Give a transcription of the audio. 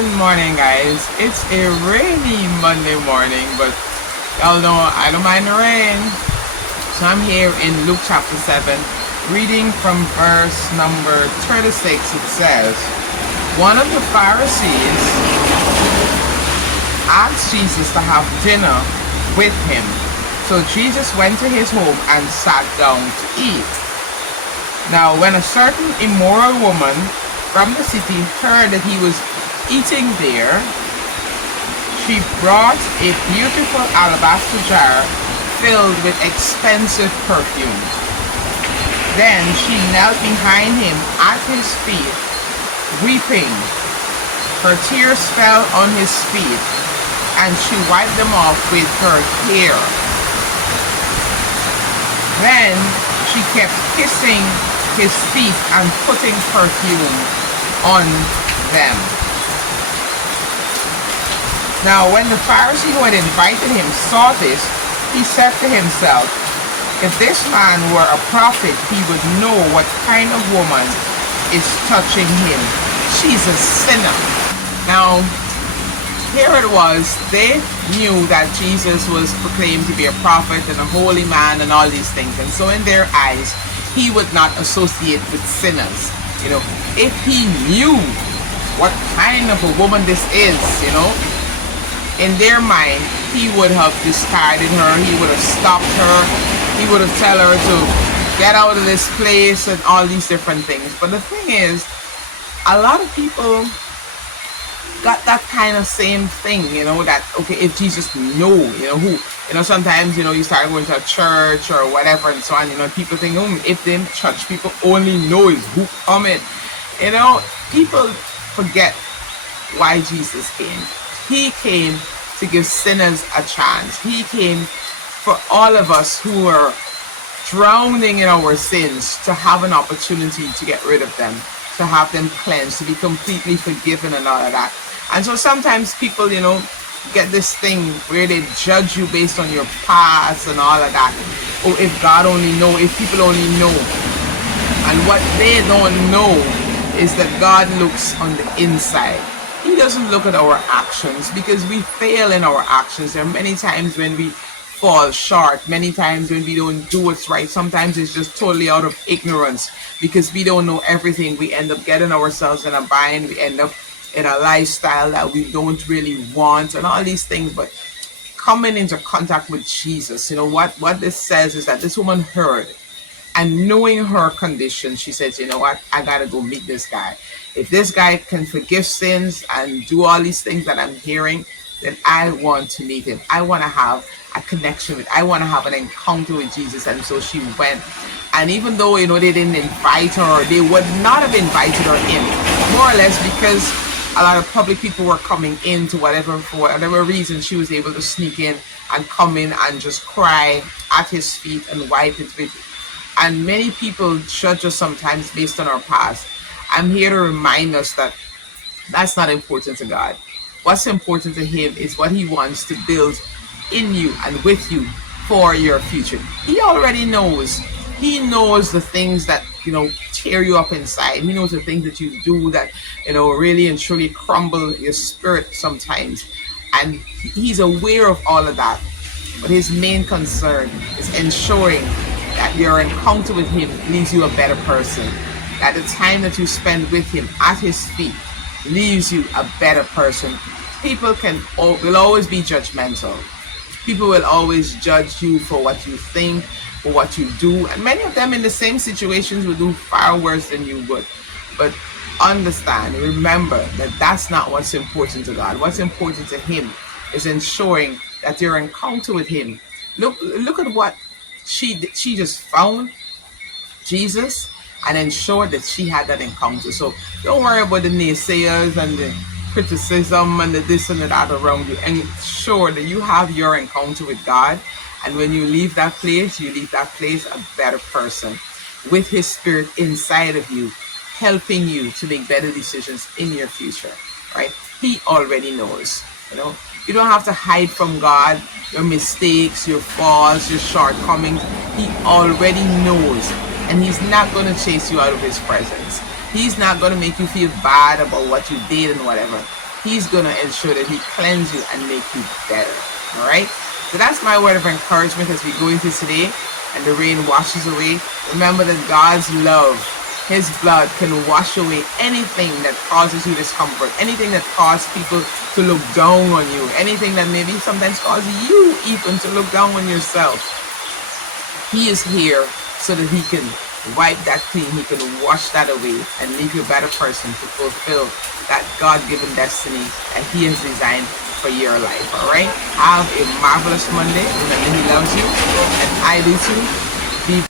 Good morning, guys. It's a rainy Monday morning, but y'all know I don't mind the rain. So I'm here in Luke chapter 7, reading from verse number 36. It says, one of the Pharisees asked Jesus to have dinner with him. So Jesus went to his home and sat down to eat. Now, when a certain immoral woman from the city heard that he was eating there, she brought a beautiful alabaster jar filled with expensive perfume. Then she knelt behind him at his feet, weeping. Her tears fell on his feet, and she wiped them off with her hair. Then she kept kissing his feet and putting perfume on them. Now, when the Pharisee who had invited him saw this, he said to himself, if this man were a prophet, he would know what kind of woman is touching him. She's a sinner. Now, here it was, they knew that Jesus was proclaimed to be a prophet and a holy man and all these things. And so in their eyes, he would not associate with sinners. If he knew what kind of a woman this is, in their mind, he would have discarded her, he would have stopped her, he would have told her to get out of this place and all these different things. But the thing is, a lot of people got that kind of same thing, that, okay, if Jesus knew, who, sometimes, you start going to a church or whatever and so on, people think, if them church people only know is who coming. People forget why Jesus came. He came to give sinners a chance. He came for all of us who are drowning in our sins to have an opportunity to get rid of them, to have them cleansed, to be completely forgiven and all of that. And so sometimes people, get this thing where they judge you based on your past and all of that. Oh, if God only know, if people only know. And what they don't know is that God looks on the inside. He doesn't look at our actions, because we fail in our actions. There are many times when we fall short, many times when we don't do what's right. Sometimes it's just totally out of ignorance, because we don't know everything. We end up getting ourselves in a bind. We end up in a lifestyle that we don't really want and all these things. But coming into contact with Jesus, what this says is that this woman heard, and knowing her condition, she says, I gotta go meet this guy. If this guy can forgive sins and do all these things that I'm hearing, then I want to meet him. I want to have a connection with, I want to have an encounter with Jesus. And so she went. And even though, they didn't invite her, they would not have invited her in, more or less, because a lot of public people were coming in to for whatever reason, she was able to sneak in and come in and just cry at his feet and wipe his feet. And many people judge us sometimes based on our past. I'm here to remind us that that's not important to God. What's important to him is what he wants to build in you and with you for your future. He already knows. He knows the things that, tear you up inside. He knows the things that you do that, really and truly crumble your spirit sometimes. And he's aware of all of that. But his main concern is ensuring that your encounter with him leaves you a better person. That the time that you spend with him at his feet leaves you a better person. People will always be judgmental. People will always judge you for what you think, for what you do. And many of them in the same situations will do far worse than you would. But understand, remember that that's not what's important to God. What's important to him is ensuring that your encounter with him. Look at what she just found Jesus and ensured that she had that encounter. So don't worry about the naysayers and the criticism and the this and the that around you. Ensure that you have your encounter with God. And when you leave that place, a better person with his spirit inside of you, helping you to make better decisions in your future, right? He already knows, You don't have to hide from God your mistakes, your faults, your shortcomings. He already knows. And he's not going to chase you out of his presence. He's not going to make you feel bad about what you did and whatever. He's going to ensure that he cleanses you and make you better. All right? So that's my word of encouragement as we go into today and the rain washes away. Remember that God's love, his blood can wash away anything that causes you discomfort, anything that causes people to look down on you, anything that maybe sometimes causes you even to look down on yourself. He is here so that he can wipe that clean, he can wash that away and make you a better person to fulfill that God-given destiny that he has designed for your life. All right? Have a marvelous Monday. Remember, he loves you and I do too. Be